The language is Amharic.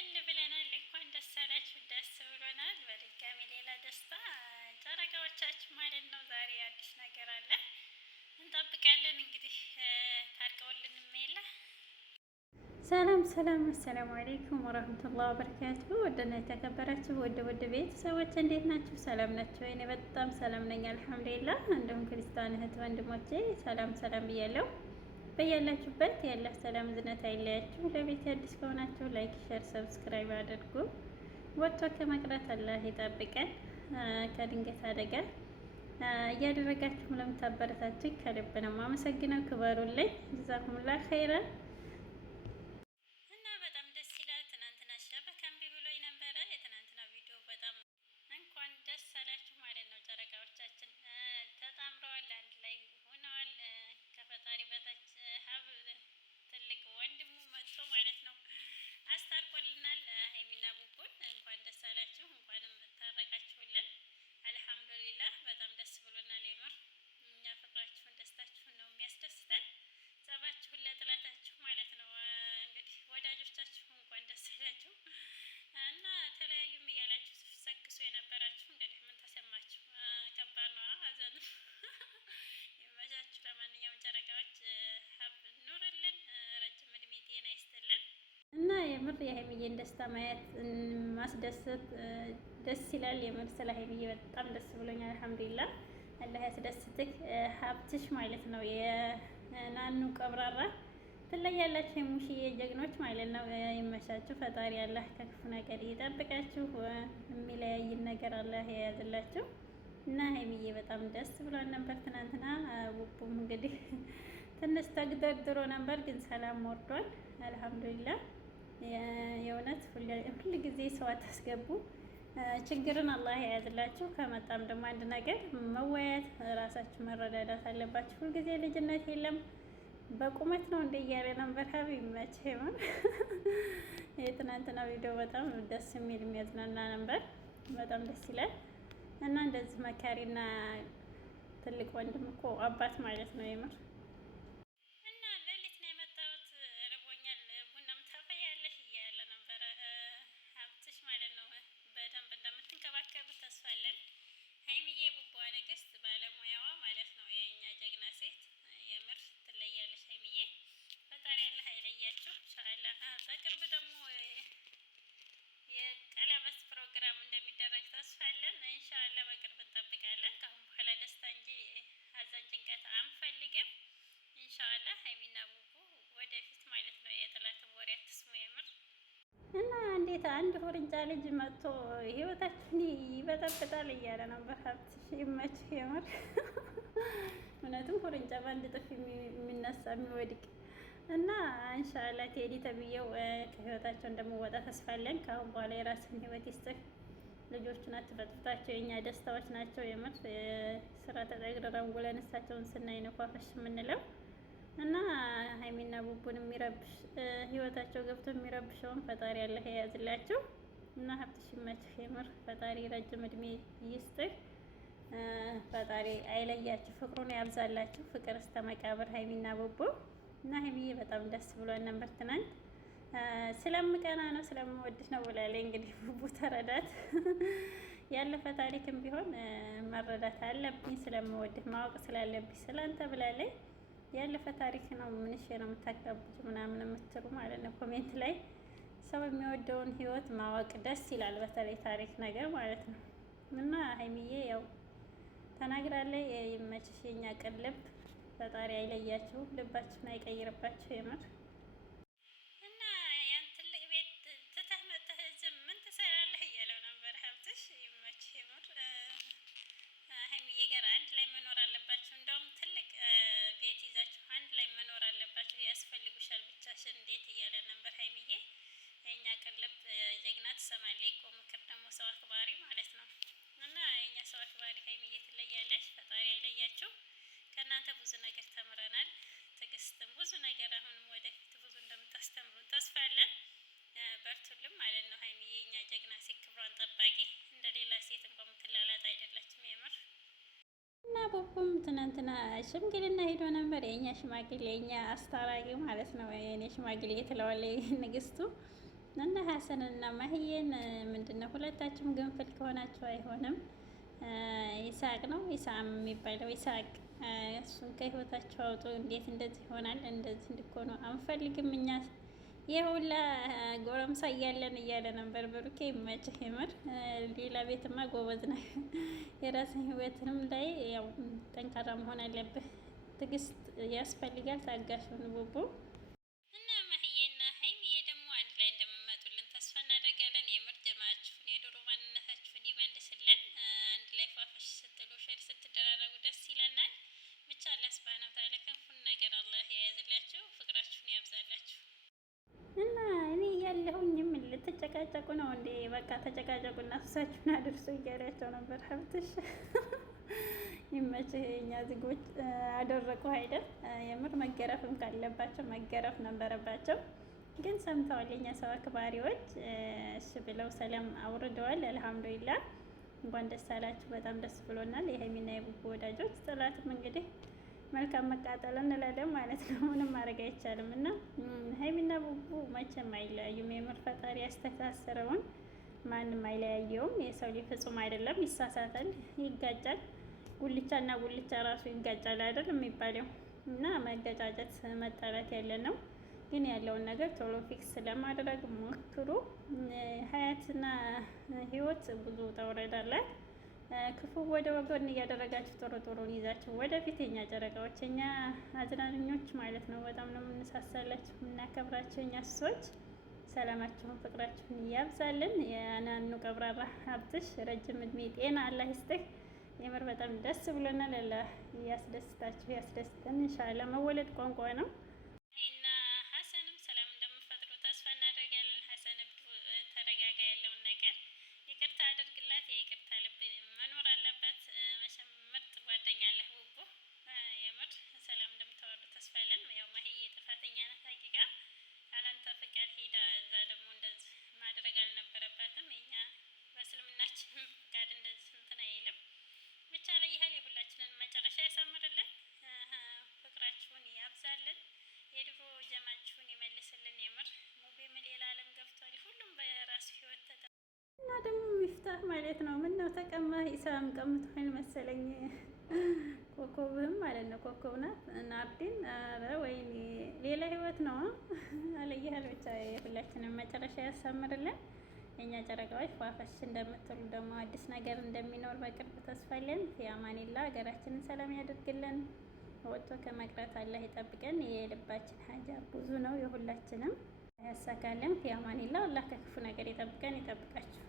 እልል ብለናል። እንኳን ደስ አላችሁ፣ ደስ ብሎናል። በድጋሚ ሌላ ደስታ ጨረቃዎቻችሁ ማለት ነው። ዛሬ አዲስ ነገር አለ እንጠብቃለን። እንግዲህ ታርቀውልንም የለ ሰላም ሰላም፣ አሰላሙ አሌይኩም ወረህመቱላህ ወበረካቱ። ወደና የተከበራችሁ ወደ ቤተሰቦች እንዴት ናችሁ? ሰላም ናቸው? እኔ በጣም ሰላም ነኝ አልሐምዱሊላህ። እንዲሁም ክርስቲያን እህት ወንድሞቼ ሰላም ሰላም ብያለሁ። በያላችሁበት ያለ ሰላም ዝነት አይለያችሁ። ለቤት አዲስ ከሆናችሁ ላይክ፣ ሼር፣ ሰብስክራይብ አድርጉ። ወጥቶ ከመቅረት አላህ ይጠብቀን። ከድንገት አደጋ እያደረጋችሁ ለምታበረታችሁ ከልብ ነው የማመሰግነው። ክበሩልኝ። ጀዛኩሙላህ ኸይረን እና በጣም ደስ ይላል። ትናንትና ሸበካ እምቢ ብሎኝ ነበረ። የትናንትና ቪዲዮ በጣም እንኳን ደስ አላችሁ ማለት ነው። ጨረቃዎቻችን ተጣምረዋል፣ አንድ ላይ ሆነዋል። ከፈጣሪ በታች ሀብ ትልቅ ወንድሙ መጥቶ ማለት ነው አስታርቆልናል። ሀይሚና ቡቡን እንኳን ደስ አላችሁ፣ እንኳንም ታረቃችሁልን። አልሐምዱሊላህ በጣም ደስ ብሎናል። የምር እኛ ፍቅራችሁን ደስታችሁን ነው የሚያስደስተን። ጸባችሁን ለጥላታችሁ ማለት ነው። እንግዲህ ወዳጆቻችሁ እንኳን ደስ አላችሁ እና ተለያዩም እያላችሁ ስትሰክሱ የነበራችሁ እንግዲህ ምን ተሰማችሁ? ከባድ ነው ሀዘኑ። ይመቻችሁ። ለማንኛውም ጨረቃዎች ሀብ ኑርልን፣ ረጅም እድሜ ጤና ይስጥልን እና የምር የሀይሚዬን ደስታ ማየት ማስደሰት ደስ ይላል። የምር ስለ ሀይሚዬ በጣም ደስ ብሎኛል። አልሐምዱሊላህ አላህ ያስደስትህ ሀብትሽ ማለት ነው። የናኑ ቀብራራ ትለያላችሁ፣ የሙሽዬ ጀግኖች ማለት ነው። ይመቻችሁ። ፈጣሪ አላህ ከክፉ ነገር ይጠብቃችሁ። የሚለያይን ነገር አላህ የያዝላችሁ እና ሀይሚዬ በጣም ደስ ብሏል ነበር ትናንትና። ቡቡም እንግዲህ ትንሽ ተግደርድሮ ነበር፣ ግን ሰላም ወርዷል። አልሐምዱሊላህ። የእውነት ሁል ጊዜ ሰው አታስገቡ። ችግርን አላህ የያዝላችሁ። ከመጣም ደግሞ አንድ ነገር መወያየት፣ ራሳችሁ መረዳዳት አለባችሁ። ሁልጊዜ ልጅነት የለም በቁመት ነው እንደ እያለ ነበር። ሀቢብ መቼ ነው የትናንትና ቪዲዮ በጣም ደስ የሚል የሚያዝናና ነበር። በጣም ደስ ይላል እና እንደዚህ መካሪና ትልቅ ወንድም እኮ አባት ማለት ነው የምር እና ሌሊት ነው የመጣሁት። ርቦኛል፣ ቡናም ታፈያለሽ እያለ ነበረ ሀብትሽ ማለት ነው። በደንብ እንደምትንከባከቡት ተስፋ አለን። ሀይሚዬ ቡቡዋ ንግስት ባለሙያዋ ማለት ነው። የእኛ ጀግና ሴት የምር ትለያለሽ ሀይሚዬ። ፈጣሪ ያለህ አይለያችሁ ኢንሻአላህ። በቅርብ ደግሞ የቀለበት ፕሮግራም እንደሚደረግ ተስፋ አለን። ኢንሻአላህ በቅርብ እንጠብቃለን። ከአሁን በኋላ ደስታ እንጂ ሀዘን ጭንቀት አንፈልግም። ኢንሻአላህ ሀይሚና ቡቡ ወደፊት ማለት ነው። የጥላት ወሬ አትስሙ የምር እና እንዴት አንድ ሁርንጫ ልጅ መጥቶ ህይወታችን ይበጠብጣል እያለ ነበር። ሀብትሽ ይመችህ የምር እውነትም ሁርንጫ በአንድ ጥፍ የሚነሳ የሚወድቅ እና ኢንሻአላህ ቴዲ ተብዬው ከህይወታቸው እንደምወጣ ተስፋ አለን። ከአሁን በኋላ የራስን ህይወት ይስጥህ። ልጆቹን አትፈጥፍታቸው፣ የእኛ ደስታዎች ናቸው። የምር ስራ ተጠግረረን ውለን እሳቸውን ስናይ ነው ፏፈሽ የምንለው እና ሀይሚና ቡቡን የሚረብሽ ህይወታቸው ገብቶ የሚረብሸውን ፈጣሪ ያለህ የያዝላቸው እና ሀብትሽ ይመችህ የምር ፈጣሪ ረጅም እድሜ ይስጥህ። ፈጣሪ አይለያችሁ፣ ፍቅሩን ያብዛላችሁ። ፍቅር እስከ መቃብር ሀይሚና ቡቡ እና ሀይሚዬ በጣም ደስ ብሏል ነበር ትናንት። ስለምቀና ነው ስለምወድሽ ነው ብላለች። እንግዲህ ቡቡ ተረዳት። ያለፈ ታሪክም ቢሆን መረዳት አለብኝ፣ ስለምወድህ ማወቅ ስላለብኝ ስላንተ ብላለች። ያለፈ ታሪክ ነው ምንሽ ነው የምታካብጁ ምናምን የምትሉ ማለት ነው ኮሜንት ላይ። ሰው የሚወደውን ህይወት ማወቅ ደስ ይላል፣ በተለይ ታሪክ ነገር ማለት ነው። እና ሀይሚዬ ያው ተናግራለች። ይመችሽ የኛ ቅን ልብ፣ ፈጣሪ አይለያችሁ፣ ልባችሁን አይቀይርባችሁ የምር እና ያን ትልቅ ቤት ትተህ መጥተህ እዚህ ምን ትሰራለህ እያለው ነበር ሀብትሽ። ይመችህ የምር ሀይሚዬ ጋር አንድ ላይ መኖር አለባችሁ። እንደውም ትልቅ ቤት ይዛችሁ አንድ ላይ መኖር አለባችሁ፣ ያስፈልጉሻል፣ ብቻሽን እንዴት እያለ ነበር ሀይሚዬ። የእኛ ቅን ልብ ጀግና ትሰማለች እኮ ምክር፣ ደግሞ ሰው አክባሪ ማለት ነው። እና የእኛ ሰው አክባሪ ሀይሚዬ ትለያለሽ፣ ፈጣሪ አይለያችሁ። ከእናንተ ብዙ ነገር ተምረናል። ትዕግስትም ብዙ ነገር አሁንም ወደፊት ብዙ እንደምታስተምሩ ተስፋ አለን። በርቱልም ማለት ነው ሀይሚዬ። የእኛ ጀግና ሴት፣ ክብሯን ጠባቂ፣ እንደ ሌላ ሴት እንኳ የምትላላጥ አይደለችም የምር እና ቡቡም ትናንትና ሽምግልና ሄዶ ነበር። የእኛ ሽማግሌ የእኛ አስታራቂ ማለት ነው። የኔ ሽማግሌ ትለዋለች ንግስቱ እና ሀሰንና ማህዬን ምንድነው ሁለታችሁም ግንፍል ከሆናችሁ አይሆንም። ይሳቅ ነው ይሳም የሚባለው ይሳቅ፣ እሱን ከህይወታቸው አውጡ። እንዴት እንደዚህ ይሆናል? እንደዚህ እንድኮኑ አንፈልግም እኛ። የሁላ ጎረምሳ እያለን እያለ ነበር። ብሩኬ ይመችህ የምር። ሌላ ቤትማ ጎበዝ ነው። የራስን ህይወትንም ላይ ያው ጠንካራ መሆን አለብህ። ትዕግስት ያስፈልጋል። ታጋሽ ሁን ቡቡ። እና ማህዬና ሀይሚዬ ደግሞ አንድ ላይ እንደምመጡልን ተስፋ እናደርጋለን። የምር ጀማችሁን የድሮ ማንነታችሁን ይመልስልን። አንድ ላይ ፏፈሽ ስትሉ ሼር ስትደራረጉ ደስ ይለናል። ብቻ አላህ ሱብሃነሁ ወተዓላ ክፉን ነገር አላህ የያዝላችሁ፣ ፍቅራችሁን ያብዛላችሁ። እና እኔ ያለሁኝ ምን ልትጨቃጨቁ ነው እንዴ? በቃ ተጨቃጨቁ እና ፍሳችሁን አድርሱ እያላቸው ነበር። ሀብትሽ ይመችህ። የእኛ ዜጎች አደረቁ አይደል? የምር መገረፍም ካለባቸው መገረፍ ነበረባቸው፣ ግን ሰምተዋል። የኛ ሰው አክባሪዎች እሺ ብለው ሰላም አውርደዋል። አልሐምዱሊላህ። እንኳን ደስ አላችሁ። በጣም ደስ ብሎናል። የሀይሚና የቡቡ ወዳጆች፣ ጥላትም እንግዲህ መልካም መቃጠል እንላለን ማለት ነው። ምንም ማድረግ አይቻልም። እና ሀይሚና ቡቡ መቼም አይለያዩም። የምር ፈጣሪ ያስተሳሰረውን ማንም አይለያየውም። የሰው ልጅ ፍጹም አይደለም፣ ይሳሳታል፣ ይጋጫል። ጉልቻና ጉልቻ ራሱ ይጋጫል አይደል የሚባለው። እና መገጫጨት መጣላት ያለ ነው። ግን ያለውን ነገር ቶሎ ፊክስ ለማድረግ ሞክሩ። ሀያትና ህይወት ብዙ ውጣ አላት። ክፉ ወደ ወገን እያደረጋችሁ ጦሮ ጦሮን ይዛችሁ ወደፊት። የኛ ጨረቃዎች፣ የኛ አዝናኞች ማለት ነው። በጣም ነው የምንሳሳላችሁ የምናከብራቸው። የኛ ሰዎች ሰላማችሁን ፍቅራችሁን እያብዛልን። የናኑ ቀብራራ ሀብትሽ ረጅም እድሜ ጤና አላህ ይስጥህ። የምር በጣም ደስ ብሎናል። አላህ ያስደስታችሁ ያስደስተን። ኢንሻአላህ መወለድ ቋንቋ ነው። እና ሀሰንም ሰላም እንደምፈጥሩ ተስፋ እናደርጋለን። ሀሰን ተረጋጋ፣ ያለውን ነገር ይቅርታ አድርግላት። የይቅርታ ልብ መኖር አለበት። መቼም ምርጥ ጓደኛ አለህ ቡቡ። የምር ሰላም እንደምታወርዱ ተስፋ አለን። ያው ማህዬ ጥፋተኛ ናት ሀቂቃ። አላንተ ፍቃድ ሄዳ እዛ ደግሞ እንደዚህ ማድረግ አልነበረባትም። የኛ በእስልምናችን ፍቃድ እንደዚህ እንትን አይልም። ብቻ ላይ ያህል የሁላችንን መጨረሻ ያሳምርልን። ፍቅራችሁን ያብዛልን። የድሮ ጀማችሁን ይመልስልን። የምር ሙቤም ሌላ ዓለም ገብቷል። ሁሉም በራሱ ህይወት እና ደግሞ ሚፍታህ ማለት ነው። ምን ነው ተቀማህ? ኢሳም ቀምቶሃል መሰለኝ። ኮከብህም ማለት ነው። ኮከብ ናት ናርዲን። ኧረ ወይኔ ሌላ ህይወት ነው አለያህል። ብቻ የሁላችንን መጨረሻ ያሳምርልን። የኛ ጨረቃዎች ፏፈሽ እንደምትሉ ደግሞ አዲስ ነገር እንደሚኖር በቅርብ ተስፋ አለን። ፊአማኒላ ሀገራችንን ሰላም ያደርግልን። ወጥቶ ከመቅረት አላህ ይጠብቀን። የልባችን ሀጃ ብዙ ነው፣ የሁላችንም ያሳካልን። ፊአማኒላ አላህ ከክፉ ነገር ይጠብቀን፣ ይጠብቃችሁ።